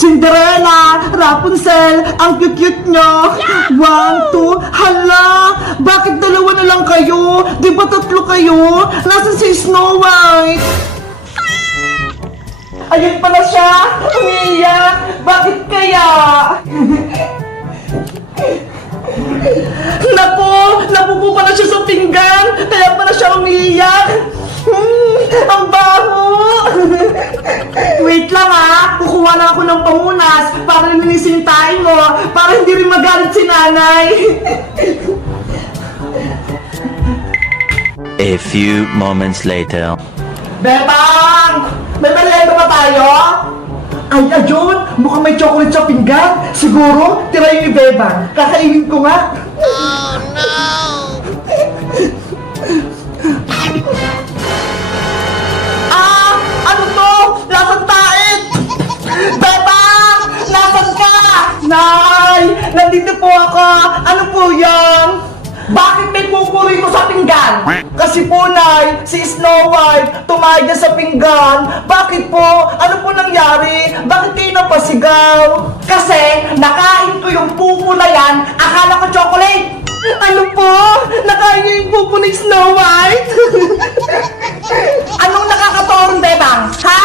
Cinderella, Rapunzel, ang cute-cute nyo. 1, 2, hala, bakit dalawa na lang kayo? Di ba tatlo kayo? Nasaan si Snow White? Ayun pala siya, umiiyak. Bakit kaya? Naku, napupo pala siya sa pinggan, kaya pala siya umiiyak. Ang baho! Wait lang ha, kukuha na ako ng pamunas para linisin tayo mo, para hindi rin magalit si nanay. A few moments later. Bebang! May merienda ba tayo? Ay, ayun! Mukhang may chocolate sa pinggan. Siguro, tira yung ni Bebang. Kakainin ko nga. Oh, no! Ano to? Lasang tait! Bebang! Nasaan ka? Nay! Nandito po ako! Ano po yan? Bakit may pupo rito sa pinggan? Kasi po, Nay, si Snow White tumayag na sa pinggan. Bakit po? Ano po nangyari? Bakit kayo napasigaw? Kasi nakain ko yung pupo na yan. Akala ko chocolate. Ano po? Nakain niyo yung pupo ni Snow White? Anong nakakatorong, Bebang? Ha?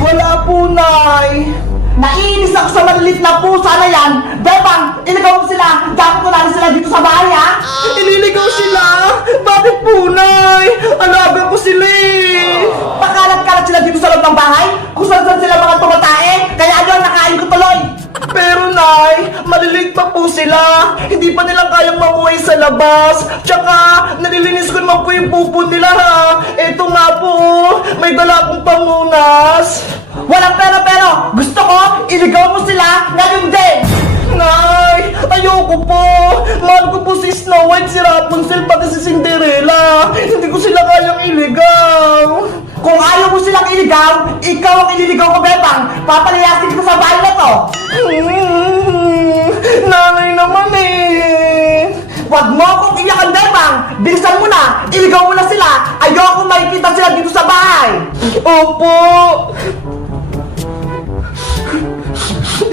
Wala po, Nay. Naiinis ako sa malilit na pusa na yan. Bebang, iligaw mo sila. Dapat ko lang sila dito sa bahay, ha? Ililigaw sila? Bakit po, Nay? Alaga ko sila eh. Pakalat-kalat sila dito sa loob ng bahay? Kung saan sila mga tumatae? Kaya yun, nakain ko tuloy. Pero, Nay, maliliit pa po sila. Hindi pa nilang kayang mamuhay sa labas. Tsaka, nalilinis ko naman po yung pupo nila, ha? Eto nga po, may dala akong pamunas. Walang pero, gusto ko, iligaw mo sila ngayon din! Nay, ayoko po! Mahal ko po si Snow White, si Rapunzel, pati si Cinderella! Hindi ko sila kayang iligaw! Kung ayaw mo silang iligaw, ikaw ang ililigaw ko, Bebang! Papalayasin kita sa bahay na to! Nanay naman eh! Huwag mo akong iyakan, Bebang! Bilisan mo na! Iligaw mo na sila! Ayoko makikita sila dito sa bahay! Opo!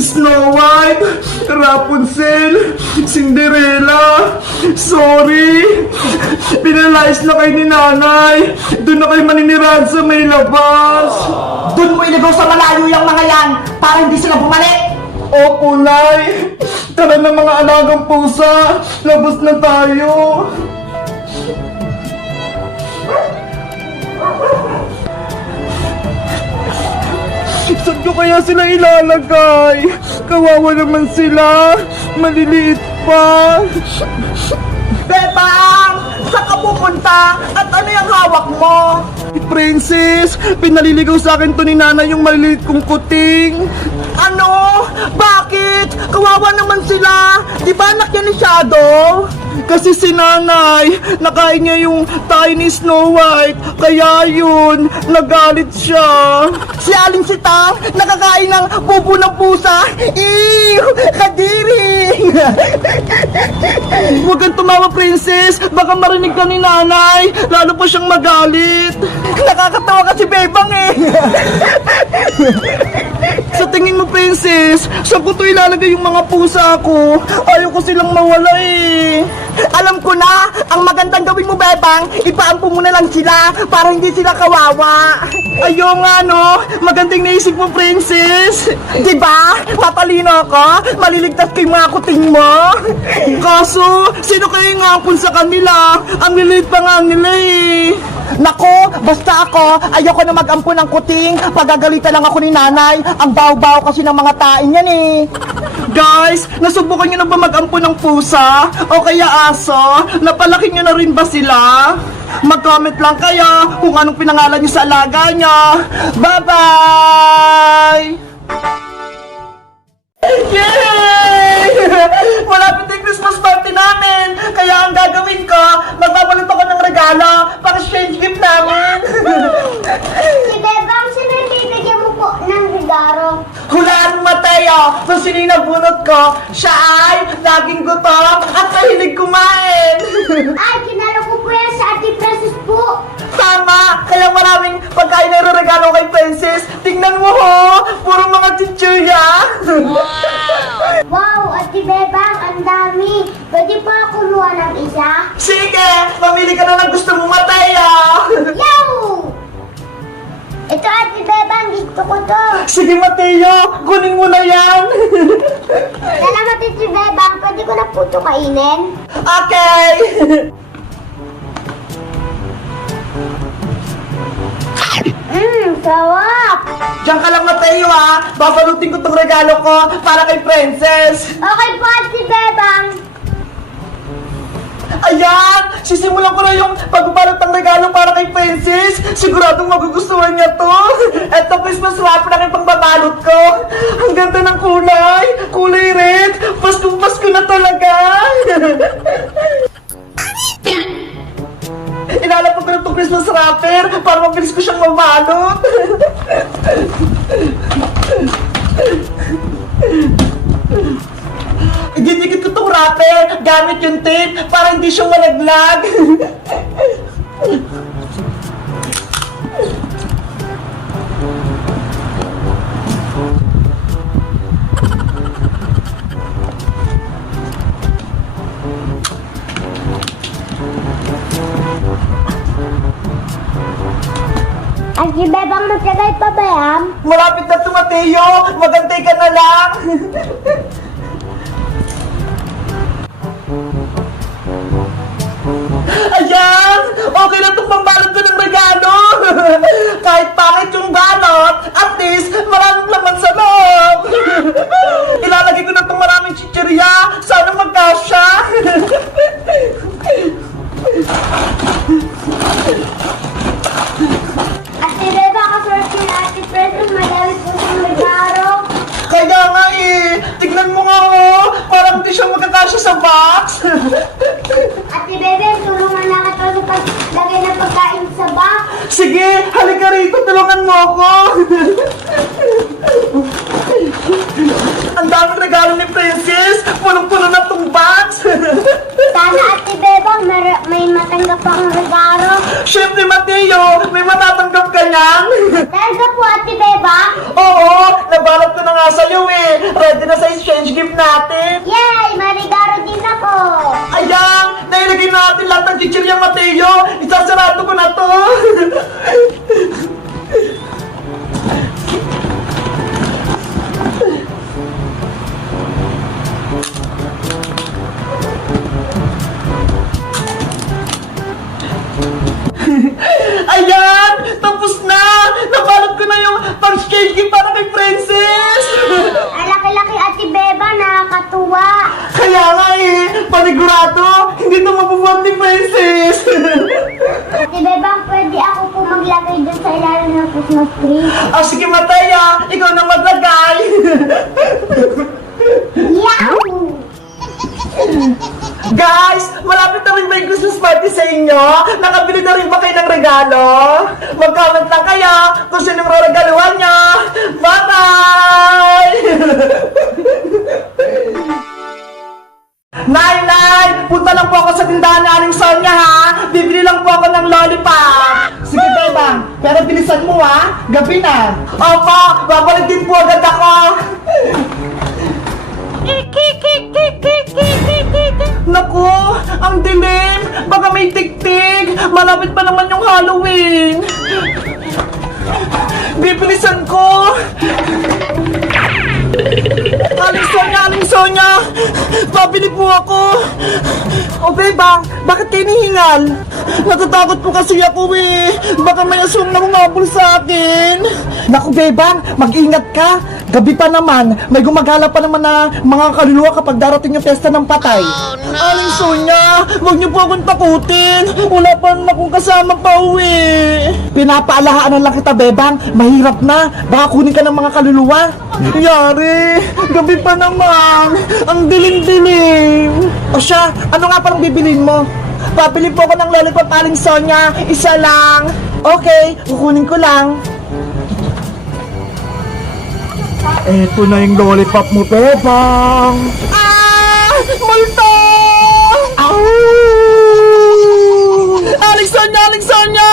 Snow White, Rapunzel, Cinderella, sorry. Pinalayas na kayo ni nanay. Doon na kayo maninirahan sa may labas. Doon mo iligaw sa malayo yung mga yan para hindi sila bumalik. Opo, Nay. Tara na mga alagang pusa. Labas na tayo. Saan ko kaya sila ilalagay? Kawawa naman sila. Maliliit pa. Bebang! Saan ka pupunta? At ano yung hawak mo? Princess, pinaliligaw sa akin to ni nanay yung maliliit kong kuting. Ano? Bakit? Kawawa naman sila. Di ba anak niya ni Shadow? Kasi si nanay, nakain niya yung tayo ni Snow White. Kaya yun, nagalit siya. Si Aling Sitang, nakakain ng pupo ng pusa. Ew! Kadiri! Huwag kang tumawa, Princess. Baka marinig ka ni nanay. Lalo pa siyang magalit. Nakakatawa kasi Bebang eh. Sa tingin mo, Princess, saan ko to ilalagay yung mga pusa ko? Ayaw ko silang mawala eh. Alam ko na, ang magandang gawin mo, Bebang, ipaampo mo na lang sila para hindi sila kawawa. Ayaw nga, no? Magandang naisip mo, Princess. Diba? Tatalino ako. Maliligtas ko yung mga kuting mo. Kaso, sino kayo yung ampun sa kanila? Ang lilit pa nga nila eh. Nako, basta ako, ayoko na mag-ampun ng kuting. Pagagalitan lang ako ni nanay. Ang baw-baw kasi ng mga tain yan eh. Guys, nasubukan nyo na ba mag-ampun ng pusa? O kaya aso? Napalaki nyo na rin ba sila? Mag-comment lang kayo kung anong pinangalan nyo sa alaga nyo. Bye-bye! Yay! Malapit na yung Christmas party namin! Kaya ang gagawin ko, magbabalot ako ng regalo para exchange gift namin! Si Bebang, sino yung bibigyan mo po ng regalo? Hulaan mo, Mateo! Sa sininabunot ko, siya ay laging gutom at mahilig kumain! Ay, kinala ko po yan sa Ate Princess po. Tama! Kaya maraming pagkain na regalo kay Princess. Tingnan mo ho! Puro mga chichuya! Wow, Ate Bebang, ang dami. Pwede pa ako kumuha ng isa? Sige, mamili ka na ng gusto mo, Mateo. Yow! Ito, Ate Bebang, gusto ko to. Sige, Mateo, kunin mo na yan. Salamat, Ate Bebang. Pwede ko na po ito kainin? Okay. Sarap! Diyan ka lang, Mateo, ha. Babalutin ko tong regalo ko para kay Princess. Okay po, Ate Bebang. Ayan! Sisimulan ko na yung pagbabalot ng regalo para kay Princess. Siguradong magugustuhan niya to. Eto, Christmas wrapper na yung pangbabalot ko. Ang ganda ng kulay. Kulay red. Pasko na talaga. Ilalapag ko na itong Christmas wrapper para mabilis ko siyang mabalot. Ididikit ko itong wrapper gamit yung tape para hindi siya malaglag. Ate Bebang, matagay pa ba yan? Malapit na ito, Mateo. Magantay ka na lang. Ayan! Okay na itong pambalot ko ng regalo! Kahit pangit yung balot, at least maraming laman sa loob! Ilalagay ko na itong maraming chichirya! Sana magkasya! Ate Bebang, kasorti na Ate Princess, madami po siyang regalo. Kaya nga eh! Tignan mo nga oh! Parang hindi siya magkakasya sa box! Ate Bebang, tulungan na kita sa paglagay ng pagkain sa box. Sige! Halika rito! Tulungan mo ako! Ang daming regalo ni Princess! Punong-puno na tong box! Sana Ate Bebang, may matanggap akong regalo. Siyempre, Mateo! May matatanggap ka niyan! Talaga po, Ate Bebang? Oo! Nabalot ko na nga sa'yo eh! Ready na sa exchange gift natin! Yay! May regalo din ako. Ayan! Nailagay natin lahat ng chichirya, Mateo! Isasarado ko na to! Ayan! Tapos na! Nabalot ko na yung pang-exchange gift para kay Princess! Ang laki-laki, Ate Bebang, nakakatuwa. Kaya nga eh! Panigurado! Hindi ito mabubuhat ni Princess! Ate Bebang, pwede ako po maglagay dun sa ilalim ng Christmas tree. Ah, sige, Mataya! Ikaw na maglagay! Yahoo! Guys! Malapit na rin ba yung Christmas party sa inyo? Nakabili na rin ba kayo ng regalo? Mag-comment lang kayo kung sinong regaluhan nyo! Bye-bye! Nay! Punta lang po ako sa tindahan ni Aling Sonia, ha? Bibili lang po ako ng lollipop! Sige, Bebang, pero bilisan mo, ha? Gabi na! Opo! Babalik din po agad ako! Naku! Ang dilim! Baka may tiktik! Malapit pa naman yung Halloween! Bibilisan ko! Aling Sonia! Pabili po ako! O Bebang, bakit kayo nihingal? Natatakot po kasi ako eh! Baka may aswang na humabol sa akin! Naku Bebang, mag-ingat ka! Gabi pa naman, may gumagala pa naman na mga kaluluwa kapag darating yung pesta ng patay. Aling Sonia, huwag niyo po akong takutin! Wala pa naman akong kasama pa uwi! Pinapaalahaan lang kita Bebang, mahirap na! Baka kunin ka ng mga kaluluwa! Yari! Gabi pa naman! Ang dilim-dilim! O siya, ano nga parang bibilin mo? Papili po ako ng lollipop, Aling Sonia. Isa lang. Okay, kukunin ko lang. Eto na yung lollipop mo, Bebang. Ah! Multo! Aling Sonia! Sonia! Aling Sonia!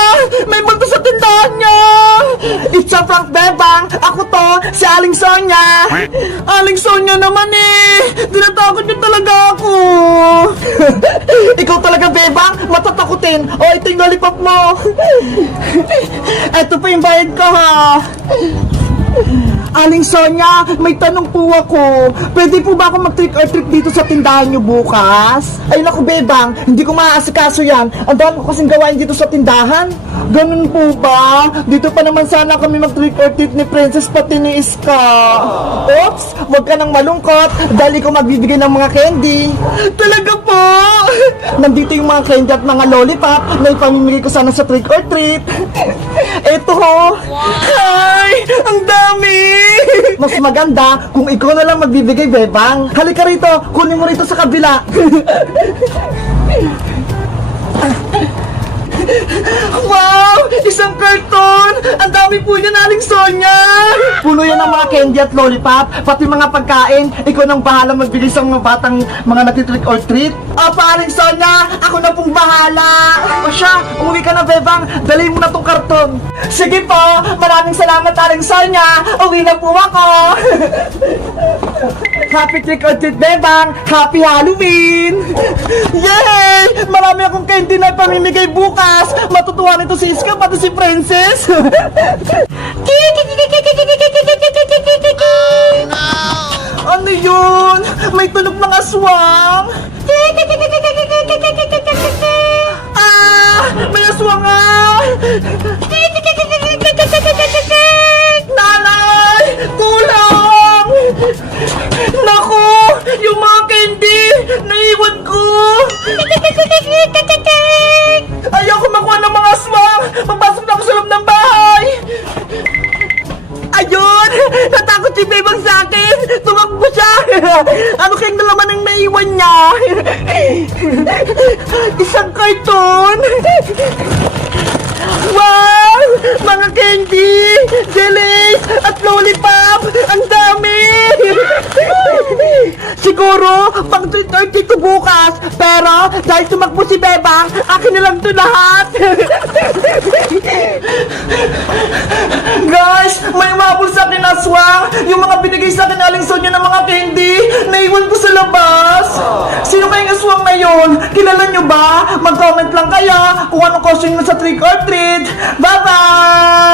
May multo sa tindahan niya! It's a prank, Bebang! Ako to, si Aling Sonia! Aling Sonia naman eh! Tinatakot niyo talaga ako! Ikaw talaga, Bebang! Matatakutin! O, ito yung lollipop mo! Ito pa yung bayad ko, ha! Aling Sonia, may tanong po ako. Pwede po ba ako mag-trick or treat dito sa tindahan niyo bukas? Ay naku, Bebang, hindi ko maaasikaso yan. Ang dami ko kasing gawain dito sa tindahan. Ganun po ba? Dito pa naman sana kami mag-trick or treat ni Princess pati ni Iska. Oops, wag ka nang malungkot dahil ko magbibigay ng mga candy. Talaga po? Nandito yung mga candy at mga lollipop na ipamimigay ko sana sa trick or treat. Eto ho. Hi! Ang dami! Mas maganda kung ikaw na lang magbibigay, Bebang. Halika rito, kunin mo rito sa kabila. Wow! Isang karton! Ang dami po niyan, Aling Sonia! Puno yan ng mga candy at lollipop, pati mga pagkain. Ikaw nang bahala magbigay sa mga batang mga natitrick or treat. Apa, Aling Sonia! Ako na pong bahala! O siya, umuwi ka na, Bebang. Dalhin mo na tong karton. Sige po! Maraming salamat, Aling Sonia! Uwi na po ako! Happy trick or treat, Bebang! Happy Halloween! Yay! Marami akong candy na pamimigay bukas! Matutuwa nito si Iska pati si Princess! Ano yun? May tunog ng aswang! Ah! May aswang nga! Nanay! Tulong! Naku! Yung mga candy! Naiwan ko! Ayoko makuha ng mga aswang! Papasok na ako sa loob ng bahay! Ayun! Natakot si Bebang sa akin! Tumakbo siya! Ano kayang nalaman ang naiwan niya? Isang karton! Wow! Mga candy! Jellies! At lollipop! Ang dami! Siguro, pang treat or treat ko bukas. Pero, dahil tumakbo si Bebang, akin na lang ito lahat. Guys, may umabol sa akin aswang. Yung mga binigay sa akin Aling Sonia ng mga candy, naiwan ko sa labas. Sino kayong aswang na yun? Kilala nyo ba? Mag-comment lang kayo kung anong costume mo sa trick or treat. Bye-bye!